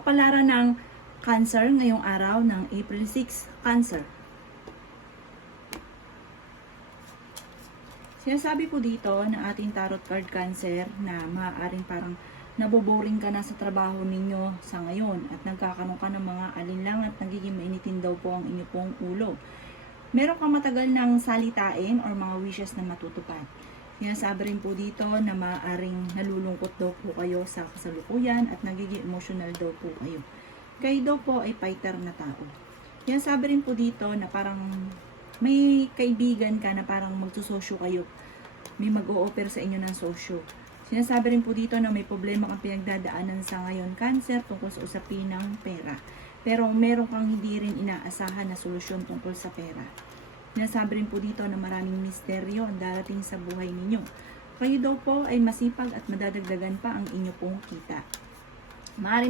Kapalaran ng Cancer ngayong araw ng April 6, Cancer. Sinasabi po dito na ating tarot card Cancer na maaaring parang naboboring ka na sa trabaho ninyo sa ngayon at nagkakaroon ka ng mga alinlang at nagiging mainitin daw po ang inyo pong ulo. Meron kang matagal ng salitain or mga wishes na matutupad. Sinasabi rin po dito na maaaring nalulungkot daw po kayo sa kasalukuyan at nagiging emotional daw po kayo. Kayo daw po ay fighter na tao. Sinasabi rin po dito na parang may kaibigan ka na parang magsusosyo kayo. May mag-o-offer sa inyo ng sosyo. Sinasabi rin po dito na may problema kang pinagdadaanan sa ngayon, Cancer, tungkol sa usapin ng pera. Pero meron kang hindi rin inaasahan na solusyon tungkol sa pera. Sinasabi rin po dito na maraming misteryo ang darating sa buhay ninyo. Kayo daw po ay masipag at madadagdagan pa ang inyo pong kita. Maaaring